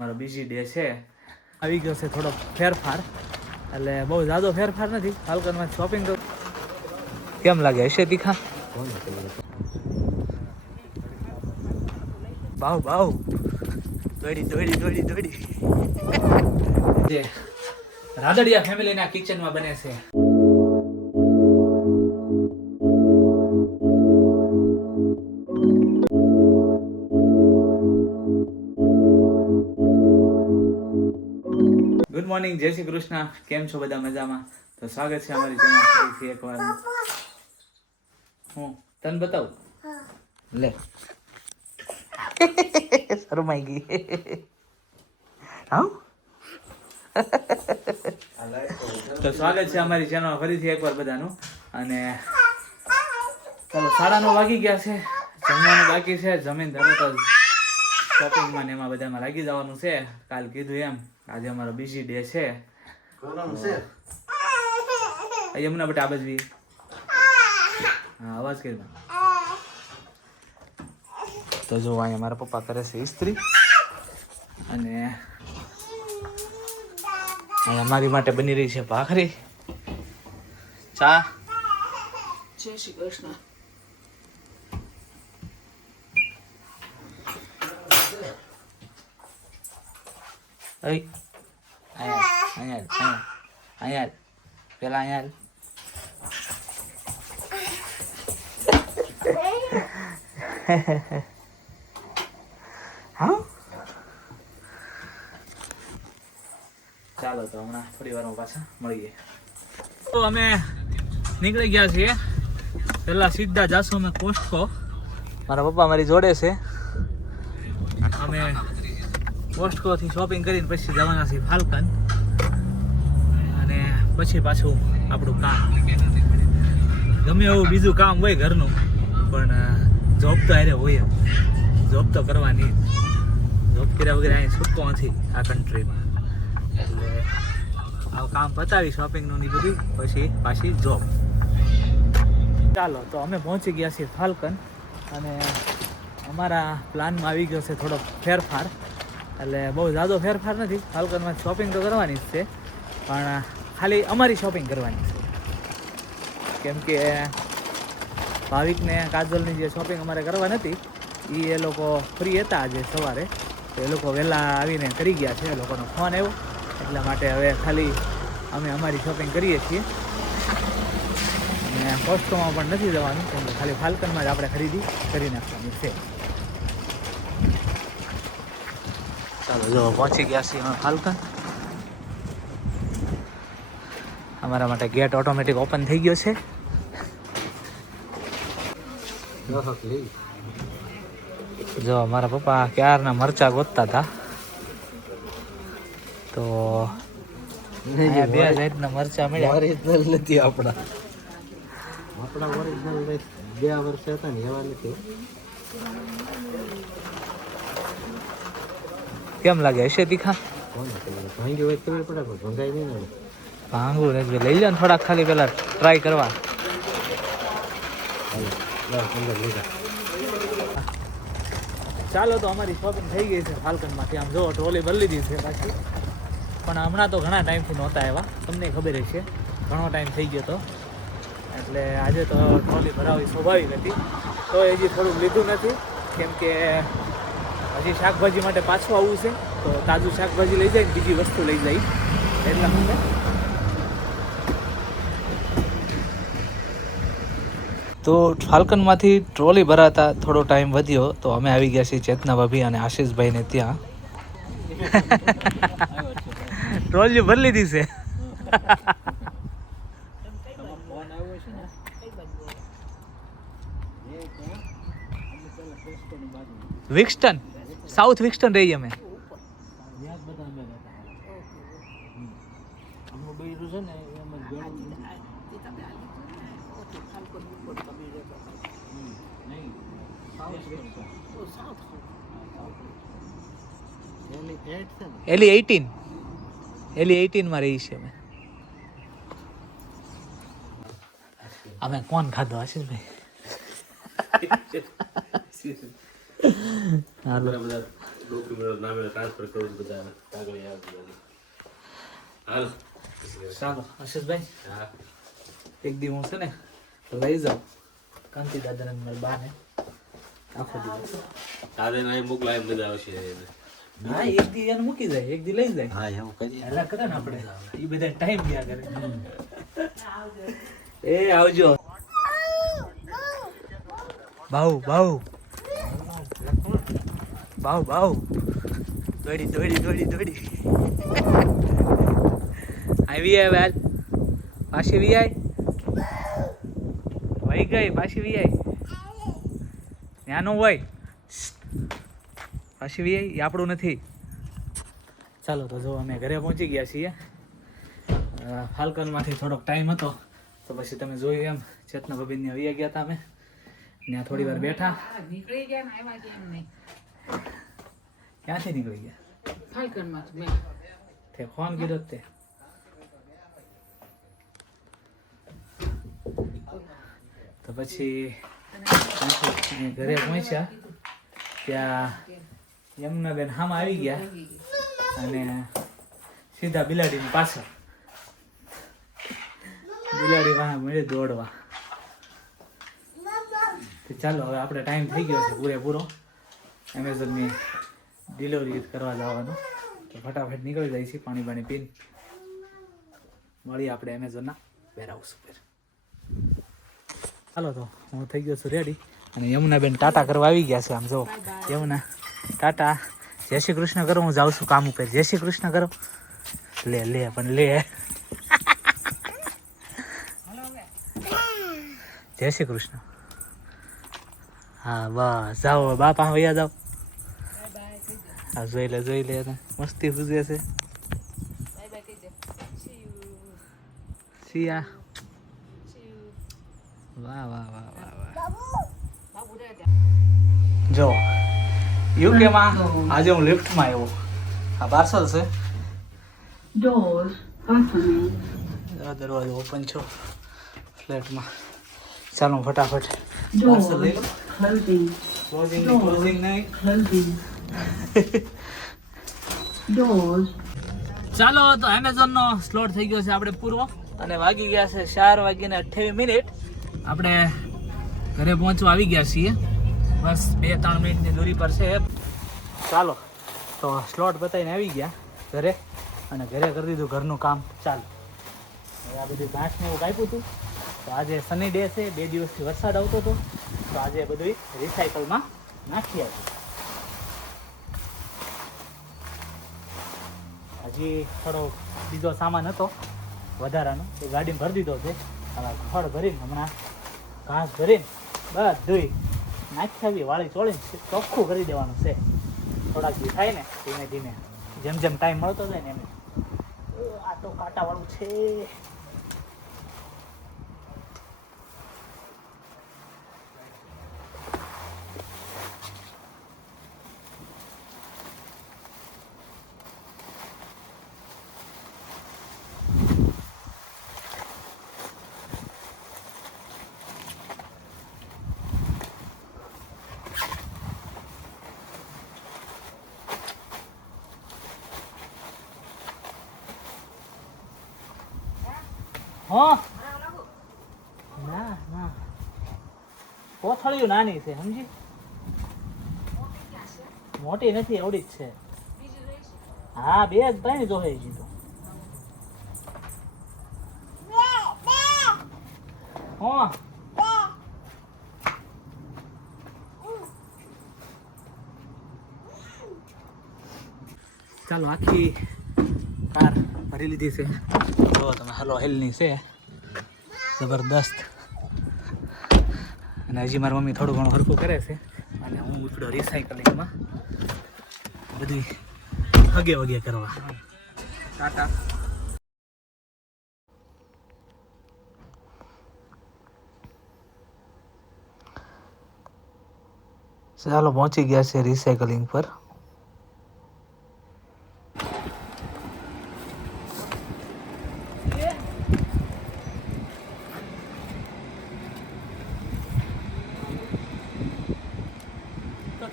મારો બીજી ડે છે, આવી ગયો છે થોડો ફેરફાર, એટલે બહુ ઝાઝો ફેરફાર નથી. ફાલ્કનમાં શોપિંગ કરું. કેમ લાગે હશે તીખા? બાવ બાવ દોડી દોડી દોડી દોડી જે રાદડિયા ફેમિલીના કિચનમાં બને છે. ગુડ મોર્નિંગ, જય શ્રી કૃષ્ણ. કેમ છો બધા? મજામાં? તો સ્વાગત છે અમારી ચેનલ ફરીથી એકવાર. હું તને બતાવું લે શરમાઈ ગઈ. હા તો સ્વાગત છે અમારી ચેનલ ફરીથી એકવાર બધાનું. અને ચાલો 9:30 વાગી ગયા છે, જમવાનું બાકી છે. જમીન તરત જ શોપિંગમાં ને એમાં બધામાં લાગી જવાનું છે. કાલ કીધું એમ આજે અમારો બીજી ડે છે. યમુના બટા આ બાજુ હા અવાજ કરી દો. તો જો અહીંયા મારા પપ્પા કરે છે ઇસ્ત્રી, અને અહીંયા મારી માટે બની રહી છે ભાખરી, ચા. જય શ્રી કૃષ્ણ. અહીંયા પેલા અહીંયા હા ચાલો તો હમણાં થોડી વારમાં પાછા મળીએ. તો અમે નીકળી ગયા છીએ. પેલા સીધા જાશું અમે કોસ્ટકો. મારા પપ્પા મારી જોડે છે. અમે કોસ્ટકો થી શોપિંગ કરીને પછી જવાના છીએ ફાલ્કન, અને પછી પાછું આપણું કામ. ગમે એવું બીજું કામ હોય ઘરનું, પણ જોબ તો હારે હોય. જોબ તો કરવાની. જોબ કર્યા વગર અહીં છૂટકો નથી આ કન્ટ્રીમાં. એટલે આ કામ પતાવી શોપિંગનું ની બધું, પછી પાછી જોબ. ચાલો તો અમે પહોંચી ગયા છીએ ફાલ્કન, અને અમારા પ્લાનમાં આવી ગયો છે થોડો ફેરફાર. એટલે બહુ ઝાઝો ફેરફાર નથી. ફાલ્કનમાં શોપિંગ તો કરવાની જ છે, પણ ખાલી અમારી શોપિંગ કરવાની છે. કેમ કે ભાવિકને કાજલની જે શોપિંગ અમારે કરવા નથી, એ લોકો ફ્રી હતા આજે સવારે, તો એ લોકો વહેલા આવીને કરી ગયા છે. એ લોકોનો ફોન આવ્યો એટલા માટે હવે ખાલી અમે અમારી શોપિંગ કરીએ છીએ. અને કોસ્ટકોમાં પણ નથી જવાનું, કેમ કે ખાલી ફાલ્કનમાં જ આપણે ખરીદી કરી નાખવાની છે. ચાલો જો પહોંચી ગયા છીએ અમે ફાલ્કન. અમારા માટે ગેટ ઓટોમેટિક ઓપન થઈ ગયો છે. જો મારા પપ્પા ક્યારના મરચા ગોતતા હતા, તો 2 જાતના મરચા મળ્યા. ઓરિજિનલ નથી આપણા ઓરિજિનલ 2 વર્ષ હતા ને એવા નથી. કેમ લાગે હશે તીખા? ભાંગી હોય ખબર પડે, પણ ભંગાઈ નહીં ને. ભાંગું ને લઈ લો ને થોડાક, ખાલી પેલા ટ્રાય કરવા. ચાલો તો અમારી શોપિંગ થઈ ગઈ છે ફાલ્કનમાંથી. આમ જો ટ્રોલી ભરી લીધી છે પાછી, પણ હમણાં તો ઘણા ટાઈમથી નહોતા આવ્યા. તમને ખબર છે ઘણો ટાઈમ થઈ ગયો હતો, એટલે આજે તો ટ્રોલી ભરાવી સ્વાભાવિક હતી. તો હજી થોડુંક લીધું નથી, કેમ કે હજી શાકભાજી માટે પાછું આવવું છે. તો તાજું શાકભાજી લઈ જાય ને બીજી વસ્તુ લઈ જાય, એટલા માટે. તો ફાલ્કનમાંથી ટ્રોલી ભરાતા થોડો ટાઈમ વધ્યો, તો અમે આવી ગયા છીએ ચેતના ભાભી અને આશીષભાઈને ત્યાં. ટ્રોલી ભરી લીધી છે. વિક્સટન, સાઉથ વિક્સટન રહીએ અમે. એલી 18 માં રહી છે અમે. અમે કોણ ખાધો આશીષભાઈ? હાલો ડોક્યુમેન્ટ નામે ટ્રાન્સફર કરું બધા કાગળ હાલ ચાલો આશીષભાઈ, હા એક દી હું છે ને લઈ જાઉં કાંતિ દાદાને ને મારી બાને આખો દિવસ. દાદા ને મોકલા એમ બધા આવશે હા, એક દી એને મૂકી જાય, એક દી લઈ જાય. હા એવું કરીએ હેલા કરે ને આપણે એ બધા ટાઈમ ગયા કરે. એ આવજો. બાઉ બાઉ બાઉ બાઉ દોડી દોડી દોડી દોડી આવી આવે હાલ પાછી વી આય વહી ગઈ પાછી વી આય ત્યાંનું હોય પાછી વી આય એ આપણું નથી. ચાલો તો જો અમે ઘરે પહોંચી ગયા છીએ. ફાલ્કનમાંથી થોડોક ટાઈમ હતો તો પછી તમે જોયું એમ ચેતના બબીનને આવી ગયા હતા અમે ત્યાં થોડી વાર બેઠા. નીકળી ગયા ને આવ્યા કેમ નહીં ક્યાંથી નીકળી ગયા? ફાલ્કનમાં મેં તે ફોન કર્યો જ તે. તો પછી ત્યાંથી અમે ઘરે પહોંચ્યા ત્યાં યમુનાબેન હામાં આવી ગયા અને સીધા બિલાડીની પાછળ. બિલાડી વાહ મળે દોડવા. તો ચાલો હવે આપણે ટાઈમ થઈ ગયો છે પૂરેપૂરો એમેઝોનની ડિલિવરી કરવા જવાનો. તો ફટાફટ નીકળી જાય છે પાણી પાણી પીને. મળીએ આપણે એમેઝોનના વેરહાઉસ ઉપર. ચાલો તો હું થઈ ગયો છું રેડી અને યમુનાબેન ટાટા કરવા આવી ગયા છે. આમ જો યમુના ટાટા જય શ્રી કૃષ્ણ કરો. હું જાઉં છું કામ ઉપર. જય શ્રી કૃષ્ણ કરો. લે લે પણ લે. જય શ્રી કૃષ્ણ. હા બસ જાઓ બાપા વૈયા જાઓ. હા જોઈ લે મસ્તી પૂજે છે. સિયા વાહ વાહ વાહ વાહ વાહ. જો યુકેમાં આજે હું લિફ્ટમાં આવ્યો. આ પાર્સલ છે. Doors opening. દરવાજો ઓપન છો ફ્લેટમાં. ચાલો ફટાફટ પાર્સલ લઈ લો. Closing. ક્લોઝિંગ નહીં. Closing. Doors. ચાલો તો એમેઝોન નો સ્લોટ થઈ ગયો છે આપણે પૂરો અને વાગી ગયા છે 4:28. આપણે ઘરે પહોંચવા આવી ગયા છીએ. બસ 2-3 મિનિટની દૂરી પર છે. ચાલો તો સ્લોટ બતાવીને આવી ગયા ઘરે અને ઘરે કરી દીધું ઘરનું કામ. ચાલો હવે આ બધું ઘાસને એવું કાપ્યું હતું. તો આજે સની ડે છે. 2 દિવસથી વરસાદ આવતો હતો તો આજે બધું રિસાયકલમાં નાખી આવ્યું. હજી થોડો બીજો સામાન હતો વધારાનો એ ગાડીમાં ભરી દીધો છે. હવે ખડ ભરીને હમણાં ઘાસ ભરીને બધું નાખી આવી વાળી ચોળીને ચોખ્ખું કરી દેવાનું છે. થોડાક દી થાય ને ધીમે ધીમે જેમ જેમ ટાઈમ મળતો જાય ને એમ. આ તો કાંટાવાળું છે. હા ના ના કોથળીઓ નાની છે સમજી. મોટી નથી એવડી જ છે. હા 2-3 જોહે હજી તો. હા ચાલો આખી કાર ભરી લીધી છે. જો તમે હલો હેલની છે જબરદસ્ત. અને હજી મારી મમ્મી થોડું ઘણું હરખું કરે છે અને હું ઉપડ્યો રિસાયકલિંગમાં બધું હગે વગે કરવા. ટાટા. ચાલો પહોંચી ગયા છે રિસાયકલિંગ પર.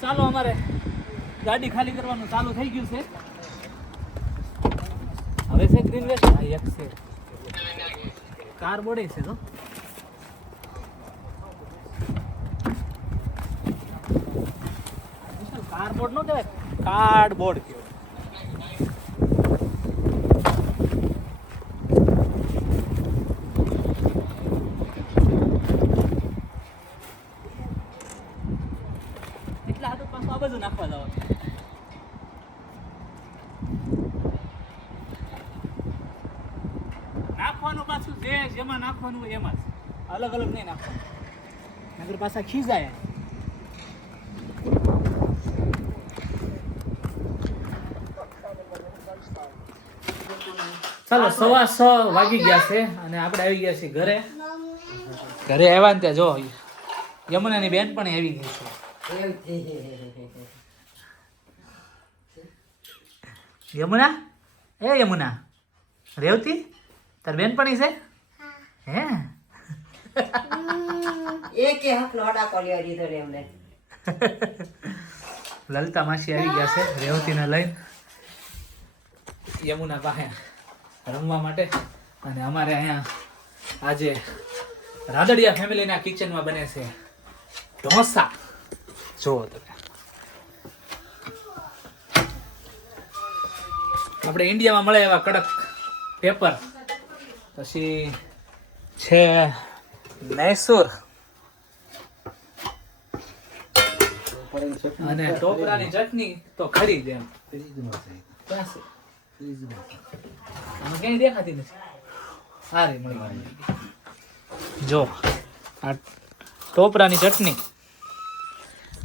ચાલો અમારે ગાડી ખાલી કરવાનું ચાલુ થઈ ગયું છે. હવે છે ગ્રીન વેસ્ટ. હા, એક છે કાર્ડબોર્ડ છે તો કાર્ડબોર્ડ નો કહેવાય, કાર્ડબોર્ડ કહેવાય. એટલે આ તો પાછું આ બધું નાખવા જવાનું. નાખવાનું પાછું જે જેમાં નાખવાનું હોય એમાં જ, અલગ અલગ નહીં નાખવાનું, નગર પાછા ખીજાય. ચાલો 6:15 વાગી ગયા છે અને આપણે આવી ગયા છીએ ઘરે. ઘરે આવ્યા ને ત્યાં જો યમુનાની બેન પણ આવી ગઈ છે. યમુના, એ યમુના, રેવતી તાર બેન પણ છે હે? લલિતા માસી આવી ગયા છે રેવતીને લઈને યમુના પાસે રમવા માટે. અને અમારે અહીંયા આજે રાદડિયા ફેમિલીના કિચનમાં બને છે ઢોસા. જુઓ તમે, આપણે ઇન્ડિયામાં મળે એવા કડક પેપર, પછી છે મૈસૂર અને ટોપરાની ચટણી તો ખરી જ એમ. ક્યાં છે? આમાં ક્યાંય દેખાતી નથી. સારી મળી. જો આ ટોપરાની ચટણી,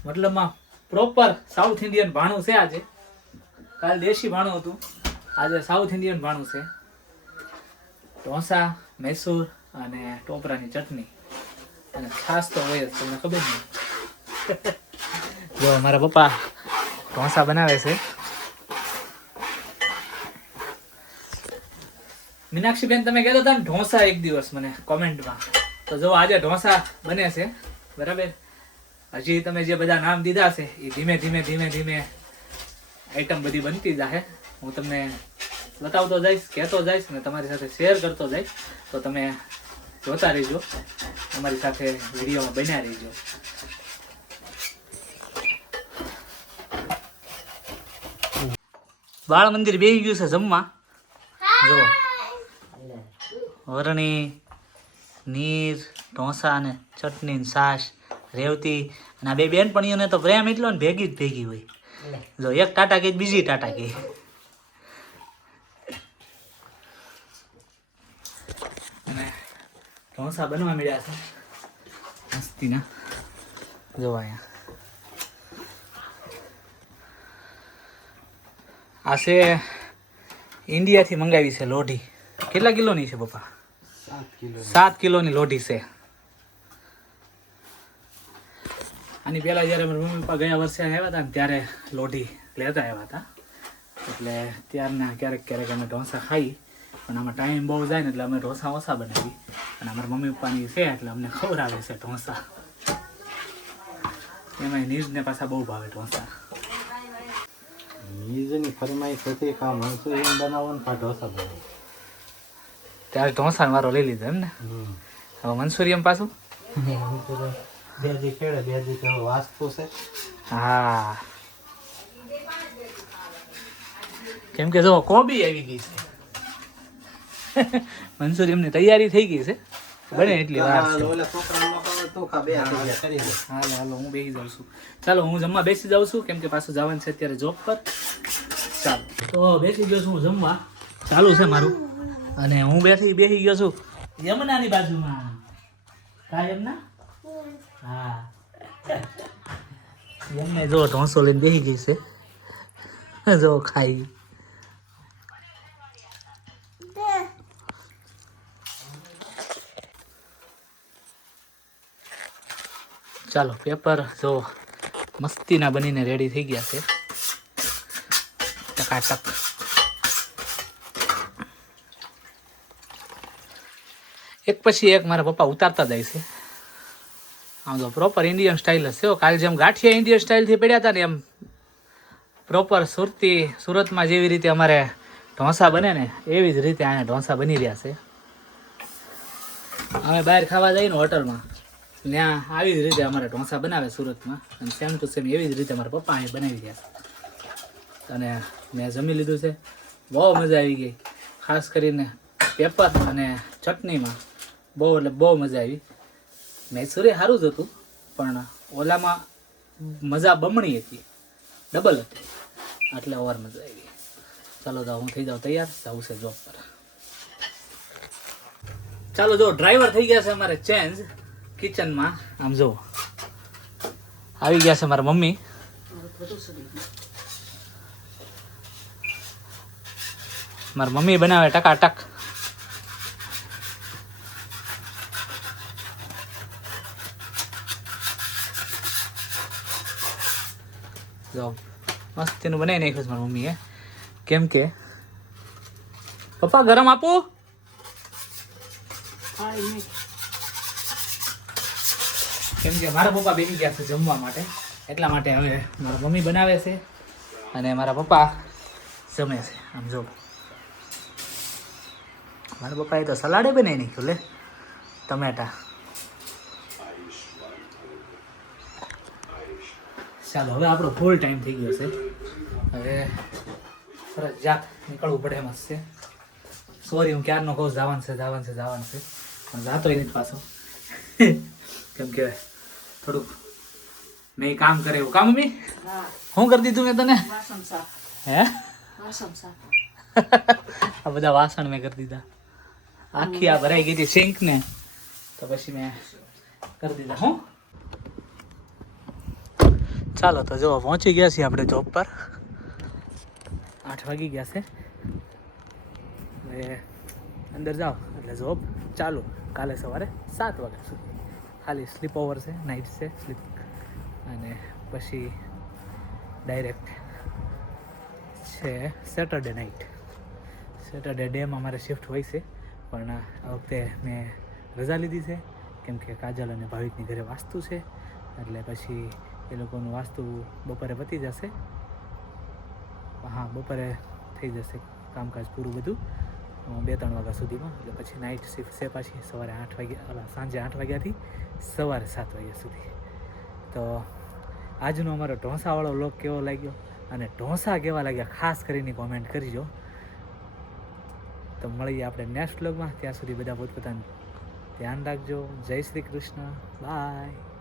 મતલબમાં પ્રોપર સાઉથ ઇન્ડિયન ભાણું છે આજે. કાલ દેશી ભાણું હતું, આજે સાઉથ ઇન્ડિયન ભાણું છે. ઢોસા, મૈસૂર અને ટોપરાની ચટણી અને છાશ તો હોય જ, તમને ખબર નહીં. જો મારા પપ્પા ઢોસા બનાવે છે. મીનાક્ષીબેન તમે કહેતા હતા ને ઢોસા એક દિવસ મને કોમેન્ટમાં, તો જો આજે ઢોસા બને છે. બરાબર, હજી તમે જે બધા નામ દીધા છે એ ધીમે ધીમે ધીમે ધીમે આઈટમ બધી બનતી જશે. હું તમને બતાવતો જઈશ, કહેતો જઈશ ને તમારી સાથે શેર કરતો જઈશ. તો તમે જોતા રહીજો, અમારી સાથે વિડીયોમાં બન્યા રહીજો. બાળ મંદિર બેસી ગયું છે જમવા. જો વરણી, નીર, ઢોસા ને ચટણી ને છાશ, રેવતી અને આ બે બેનપણીઓને તો પ્રેમ એટલો ને ભેગી જ ભેગી હોય. જો એક ટાટા કે બીજી ટાટા કે. અને ઢોસા બનવા મળ્યા છે મસ્તીના. જો અહીંયા આ છે ઇન્ડિયાથી મંગાવી છે લોઢી. કેટલા કિલોની છે પપ્પા? 7 કિલોની લોઢી છે. આની પહેલાં જ્યારે મારા મમ્મી પપ્પા ગયા વર્ષે આવ્યા હતા ને ત્યારે લોઢી લેતા આવ્યા હતા. એટલે ત્યારના ક્યારેક ક્યારેક અમે ઢોસા ખાઈ, પણ આમાં ટાઈમ બહુ જાય ને એટલે અમે ઢોસા ઓછા બનાવી. અને અમારા મમ્મી પપ્પાની છે એટલે અમને ખવડાવે છે ઢોસા. એમાં નીરને પાછા બહુ ભાવે ઢોસા. નીરજની ફરમાઈશ હતી કે મંચુરિયન બનાવો ને ઢોસા બનાવો. ત્યારે ઢોસાનો વારો લઈ લીધો એમ ને. હવે મંચુરિયન પાછું બે દી ખેડે, બે દી કેવો વાસ્તુ છે. હા, કેમ કે જો કોબી આવી ગઈ છે. મંચુરિયનની તૈયારી થઈ ગઈ છે, બને એટલી વાર છે. ઓલા છોકરાનો તો ખા બે હાથ કરી દે. હાલો હાલો, હું બેસી જાઉં છું. ચાલો હું જમવા બેસી જાઉં છું, કેમ કે પાછું જવાનું છે અત્યારે જોબ પર. ચાલો તો બેસી ગયો છું હું જમવા, ચાલુ છે મારું. અને હું બેસી ગયો છું યમુનાની બાજુમાં. કા યમુના? હા, એમને જો ઢોસો લઈને બેસી ગઈ છે. જો ખાઈ. ચાલો પેપર જો મસ્તીના બનીને રેડી થઈ ગયા છે ટકાટક. એક પછી એક મારા પપ્પા ઉતારતા જાય છે. આમ તો પ્રોપર ઇન્ડિયન સ્ટાઇલ જ છે. કાલે જેમ ગાંઠિયા ઇન્ડિયન સ્ટાઇલથી પડ્યા હતા ને એમ પ્રોપર સુરતમાં જેવી રીતે અમારે ઢોસા બને ને એવી જ રીતે અહીંયા ઢોસા બની રહ્યા છે. અમે બહાર ખાવા જઈએ ને હોટલમાં, ત્યાં આવી જ રીતે અમારે ઢોસા બનાવે સુરતમાં, અને સેમ ટુ સેમ એવી જ રીતે મારા પપ્પા અહીં બનાવી રહ્યા છે. અને મેં જમી લીધું છે, બહુ મજા આવી ગઈ. ખાસ કરીને પેપર અને ચટણીમાં બહુ એટલે બહુ મજા આવી. મૈસૂરી સારું જ હતું, પણ ઓલામાં મજા બમણી હતી, ડબલ હતી, એટલે ઓર મજા આવી. ચાલો તો હું થઈ જાઉં તૈયાર, જવું છે જોબ પર. ચાલો જો ડ્રાઈવર થઈ ગયા છે અમારે ચેન્જ કિચનમાં. આમ જો આવી ગયા છે મારા મમ્મી. મારા મમ્મી બનાવે ટકાટક. જો મસ્તીનું બનાવી નાખ્યું છે મારી મમ્મીએ. કેમ કે પપ્પા ગરમ આપું? કેમ કે મારા પપ્પા બેસી ગયા છે જમવા માટે, એટલા માટે હવે મારા મમ્મી બનાવે છે અને મારા પપ્પા જમે છે. આમ જો મારા પપ્પાએ તો સલાડે બનાવી નાખ્યું લે, ટમેટા. ચાલો હવે આપણો ફૂલ ટાઈમ થઈ ગયો છે, હવે ફરજિયાત નીકળવું પડે એમ જ છે. સોરી, હું ક્યારનો કહું જવાનું છે પણ જાતોય નથી પાછો. કેમ કે થોડુંક મેં કામ કરે એવું. કામ મમ્મી શું કરી દીધું મેં તને? હે આ બધા વાસણ મેં કરી દીધા. આખી આ ભરાઈ ગઈ હતી સિંક ને, તો પછી મેં કરી દીધા. હું ચાલો તો જો પહોંચી ગયા છીએ આપણે જોબ પર. 8 વાગી ગયા છે. હવે અંદર જાઓ એટલે જોબ ચાલુ. કાલે સવારે 7 વાગ્યા સુધી ખાલી સ્લીપ ઓવર છે, નાઇટ છે સ્લીપ, અને પછી ડાયરેક્ટ છે સેટરડે નાઇટ. સેટરડે ડેમાં મારે શિફ્ટ હોય છે, પણ આ વખતે મેં રજા લીધી છે કેમ કે કાજલ અને ભાવિકની ઘરે વાસ્તુ છે, એટલે પછી એ લોકોનું વાસ્તુ બપોરે પતી જશે. હા, બપોરે થઈ જશે કામકાજ પૂરું બધું 2-3 વાગ્યા સુધીમાં. એટલે પછી નાઇટ શિફ્ટ છે પાછી સવારે 8 વાગ્યા, સાંજે 8 વાગ્યાથી સવારે 7 વાગ્યા સુધી. તો આજનો અમારો ઢોસાવાળો વ્લોગ કેવો લાગ્યો અને ઢોસા કેવા લાગ્યા ખાસ કરીને કોમેન્ટ કરજો. તો મળીએ આપણે નેક્સ્ટ વ્લોગમાં. ત્યાં સુધી બધા પોતપોતાનું ધ્યાન રાખજો. જય શ્રી કૃષ્ણ. બાય.